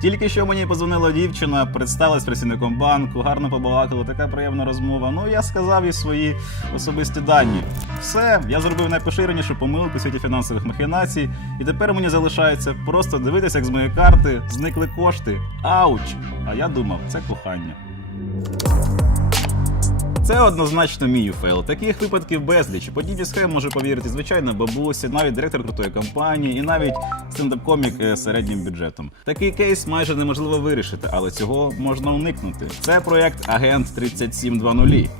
Тільки що мені позвонила дівчина, представилась працівником банку, гарно побалакала, така приємна розмова. Ну я сказав їй свої особисті дані. Все, я зробив найпоширенішу помилку у світі фінансових махінацій, і тепер мені залишається просто дивитися, як з моєї карти зникли кошти. Ауч! А я думав, це кохання. Це однозначно мій фейл. Таких випадків безліч. Подібні схеми може повірити звичайно бабусі, навіть директор крутої компанії і навіть стендап-комік е, з середнім бюджетом. Такий кейс майже неможливо вирішити, але цього можна уникнути. Це проект Агент 3720.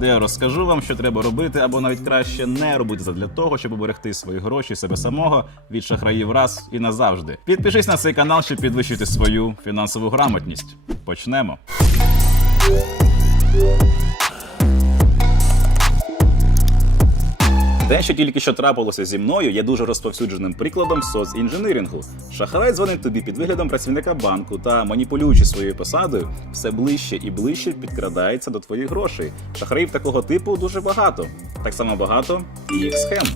Де я розкажу вам, що треба робити, або навіть краще не робити задля того, щоб уберегти свої гроші себе самого від шахраїв раз і назавжди. Підпишись на цей канал, щоб підвищити свою фінансову грамотність. Почнемо. Те, що тільки що трапилося зі мною, є дуже розповсюдженим прикладом соцінженерінгу. Шахрай дзвонить тобі під виглядом працівника банку та, маніпулюючи своєю посадою, все ближче і ближче підкрадається до твоїх грошей. Шахраїв такого типу дуже багато. Так само багато і їх схем.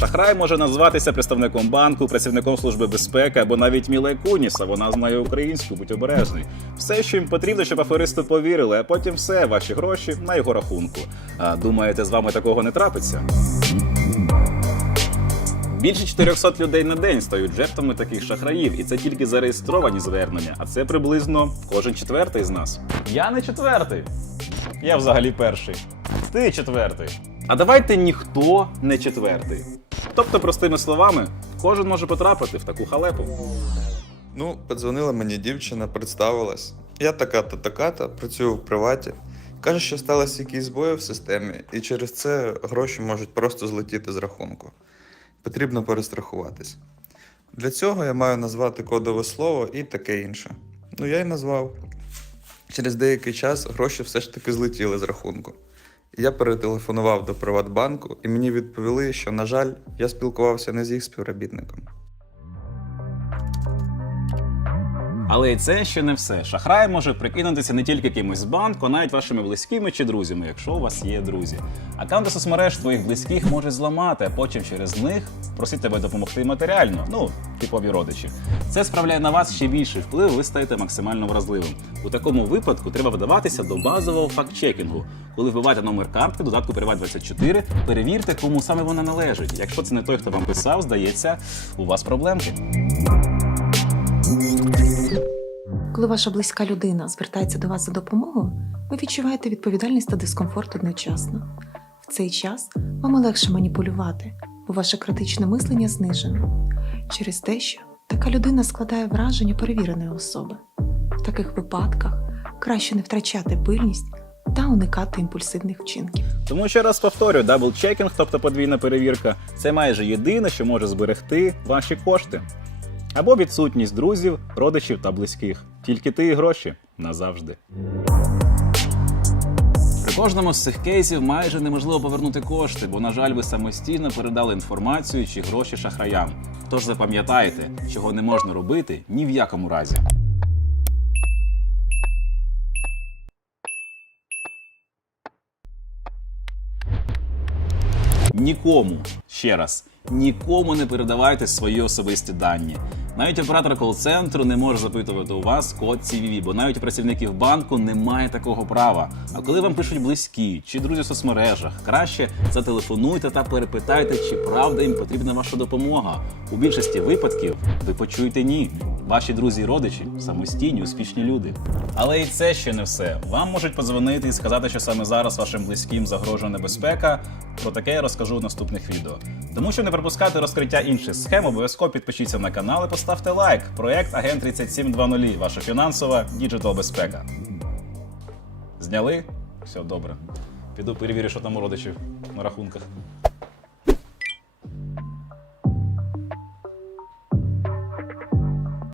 Шахрай може назватися представником банку, працівником служби безпеки або навіть Міле Куніса. Вона знає українську, будь обережний. Все, що їм потрібно, щоб аферисти повірили, а потім все, ваші гроші на його рахунку. А думаєте, з вами такого не трапиться? Більше 400 людей на день стають жертвами таких шахраїв, і це тільки зареєстровані звернення, а це приблизно кожен четвертий з нас. Я не четвертий. Я взагалі перший. Ти четвертий. А давайте ніхто не четвертий. Тобто, простими словами, кожен може потрапити в таку халепу. Ну, подзвонила мені дівчина, представилась. Я така-то, така-то, працюю в приваті. Каже, що сталося якісь збої в системі, і через це гроші можуть просто злетіти з рахунку. Потрібно перестрахуватись. Для цього я маю назвати кодове слово і таке інше. Ну, я й назвав. Через деякий час гроші все ж таки злетіли з рахунку. Я перетелефонував до Приватбанку, і мені відповіли, що, на жаль, я спілкувався не з їх співробітником. Але і це ще не все. Шахрай може прикинутися не тільки кимось з банку, а навіть вашими близькими чи друзями, якщо у вас є друзі. Аккаунти соцмереж твоїх близьких можуть зламати, а потім через них просить тебе допомогти матеріально, ну, типові родичі. Це справляє на вас ще більший вплив, ви стаєте максимально вразливим. У такому випадку треба вдаватися до базового факт-чекінгу. Коли вбиваєте номер картки, додатку Приват 24 перевірте, кому саме вона належить. Якщо це не той, хто вам писав, здається, у вас проблемки. Коли ваша близька людина звертається до вас за допомогою, ви відчуваєте відповідальність та дискомфорт одночасно. В цей час вам легше маніпулювати, бо ваше критичне мислення знижено через те, що така людина складає враження перевіреної особи. В таких випадках краще не втрачати пильність та уникати імпульсивних вчинків. Тому ще раз повторю, даблчекінг, тобто подвійна перевірка, це майже єдине, що може зберегти ваші кошти. Або відсутність друзів, родичів та близьких. Тільки ти і гроші назавжди. При кожному з цих кейсів майже неможливо повернути кошти, бо, на жаль, ви самостійно передали інформацію чи гроші шахраям. Тож запам'ятайте, чого не можна робити ні в якому разі. Нікому, ще раз, нікому не передавайте свої особисті дані. Навіть оператор кол-центру не може запитувати у вас код CVV, бо навіть у працівників банку немає такого права. А коли вам пишуть близькі чи друзі в соцмережах, краще зателефонуйте та перепитайте, чи правда їм потрібна ваша допомога. У більшості випадків ви почуєте ні. Ваші друзі і родичі самостійні, успішні люди. Але і це ще не все. Вам можуть подзвонити і сказати, що саме зараз вашим близьким загрожує небезпека. Про таке я розкажу в наступних відео. Тому щоб не пропускати розкриття інших схем, обов'язково підпишіться на канал і поставте лайк. Проект Агент 3720. Ваша фінансова діджитал безпека. Зняли? Все добре. Піду перевірю, що там у родичів на рахунках.